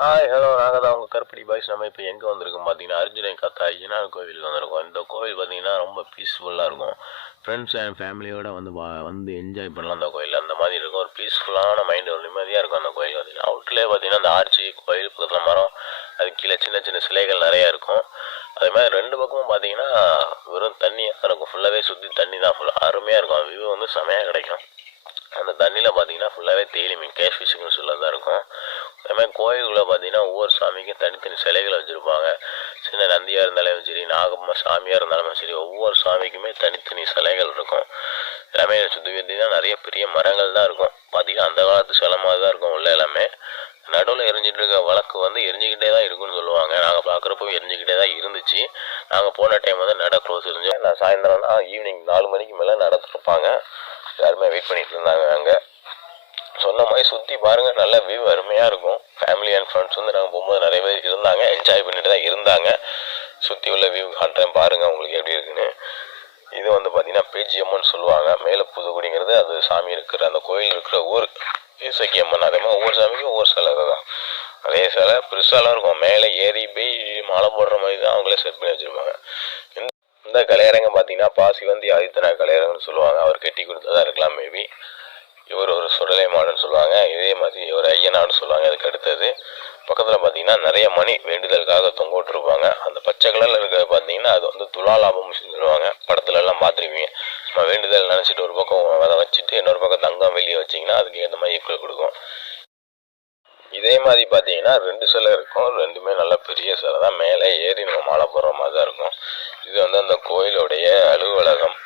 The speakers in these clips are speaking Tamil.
ஹாய் ஹலோ நாங்கள் தான் உங்கள் கருப்படி பாய்ஸ். நம்ம இப்போ எங்கே வந்திருக்கோம் பார்த்தீங்கன்னா, அர்ஜுனை காத்தா ஐயனார் கோவிலுக்கு வந்திருக்கோம். இந்த கோவில் பார்த்தீங்கன்னா ரொம்ப பீஸ்ஃபுல்லாக இருக்கும். ஃப்ரெண்ட்ஸ் அண்ட் ஃபேமிலியோடு வந்து என்ஜாய் பண்ணலாம். அந்த கோயில் அந்த மாதிரி இருக்கும். ஒரு பீஸ்ஃபுல்லான மைண்டு, ஒரு நிம்மதியாக இருக்கும் அந்த கோயில் பார்த்தீங்கன்னா. அவுட்லேயே பார்த்தீங்கன்னா அந்த ஆர்ச்சி கோயில் பக்கத்தில் மரம், அது கீழே சின்ன சின்ன சிலைகள் நிறையா இருக்கும். அதே மாதிரி ரெண்டு பக்கமும் பார்த்தீங்கன்னா வெறும் தண்ணியாக இருக்கும். ஃபுல்லாகவே சுற்றி தண்ணி தான், ஃபுல்லாக அருமையாக இருக்கும். வியூ வந்து செமையாக கிடைக்கும். அந்த தண்ணியில் பார்த்தீங்கன்னா ஃபுல்லாகவே தேயிலை மீன், கேஷ் ஃபிஷ்ஷுங்கன்னு சொல்ல தான் இருக்கும். அதுமாதிரி கோயிலுக்குள்ளே பார்த்தீங்கன்னா ஒவ்வொரு சாமிக்கும் தனித்தனி சிலைகள் வச்சுருப்பாங்க. சின்ன நந்தியாக இருந்தாலும் சரி, நாகம்மா சாமியாக இருந்தாலும் சரி, ஒவ்வொரு சாமிக்குமே தனித்தனி சிலைகள் இருக்கும். எல்லாமே சுற்றி பார்த்தீங்கன்னா நிறைய பெரிய மரங்கள் தான் இருக்கும். பார்த்தீங்கன்னா அந்த காலத்து சிலை மாதிரி தான் இருக்கும் உள்ள எல்லாமே. நடுவில் எரிஞ்சிட்டு இருக்க விளக்கு வந்து எரிஞ்சிக்கிட்டே தான் இருக்குன்னு சொல்லுவாங்க. நாங்கள் பார்க்குறப்போ எரிஞ்சிக்கிட்டே தான் இருந்துச்சு. நாங்கள் போன டைம் வந்து நட க்ளோஸ் இருந்துச்சு. நான் சாயந்தரம் தான் ஈவினிங் 4 மணிக்கு மேலே நடத்திருப்பாங்க. எல்லாருமே வெயிட் பண்ணிட்டு இருந்தாங்க. அங்கே சொன்ன மாதிரி சுற்றி பாருங்கள், நல்ல வியூ அருமையாக இருக்கும். ஃபேமிலி அண்ட் ஃப்ரெண்ட்ஸ் வந்து நாங்கள் போகும்போது நிறைய பேர் இருந்தாங்க, என்ஜாய் பண்ணிட்டு தான் இருந்தாங்க. சுற்றி உள்ள வியூ காட்டுறேன் பாருங்கள் உங்களுக்கு எப்படி இருக்குன்னு. இது வந்து பார்த்திங்கன்னா பேச்சியம்மன் சொல்லுவாங்க. மேலே புதுக்குடிங்கிறது அது சாமி இருக்கிற அந்த கோயில் இருக்கிற ஊர். ஈசக்கி அம்மன். அதே மாதிரி ஒவ்வொரு சாமிக்கும் ஒவ்வொரு சிலை தான். அதே சிலை பெருசாலாம் இருக்கும். மேலே ஏறி போய் மாலை போடுற மாதிரி தான் அவங்களே செட் பண்ணி வச்சுருப்பாங்க. இந்த கலையரங்கம் பார்த்தீங்கன்னா பாசிவந்தி ஆதித்தனார் கலையரங்கன்னு சொல்லுவாங்க. அவர் கட்டி கொடுத்ததா இருக்கலாம் மேபி. இவர் ஒரு சுடலை மாடுன்னு சொல்லுவாங்க. இதே மாதிரி ஒரு ஐயனான்னு சொல்லுவாங்க. அதுக்கு அடுத்தது பக்கத்தில் பார்த்தீங்கன்னா நிறைய மணி வேண்டுதலுக்காக தொங்க விட்டுருப்பாங்க. அந்த பச்சை கலரில் இருக்கிறது பார்த்தீங்கன்னா அது வந்து துலாலாபம்னு சொல்லுவாங்க. படத்துல எல்லாம் பார்த்துருப்பீங்க. நம்ம வேண்டுதல் நினச்சிட்டு ஒரு பக்கம் அதை வச்சுட்டு இன்னொரு பக்கம் தங்கம் வெளியே வச்சிங்கன்னா அதுக்கு ஏற்ற மாதிரி ஈக்குவல் கொடுக்கும். இதே மாதிரி பார்த்தீங்கன்னா 2 சிலை இருக்கும். ரெண்டுமே நல்ல பெரிய சிலை தான். மேலே ஏறி நம்ம மாலை போடுற மாதிரி தான் இருக்கும். இது வந்து அந்த கோயிலுடைய அலுவலகம்.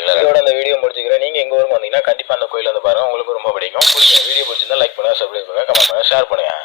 இதோட அந்த வீடியோ முடிச்சுக்கிறேன். நீங்கள் எங்கள் ஊருக்கு வந்தீங்கன்னா கண்டிப்பாக அந்த கோயில் வந்து பாருங்கள். உங்களுக்கு ரொம்ப பிடிக்கும். வீடியோ பிடிச்சிருந்தா லைக் பண்ணுங்கள், சப்ஸ்கிரைப் பண்ணுங்கள், கமெண்ட் பண்ணுங்கள், ஷேர் பண்ணுங்கள்.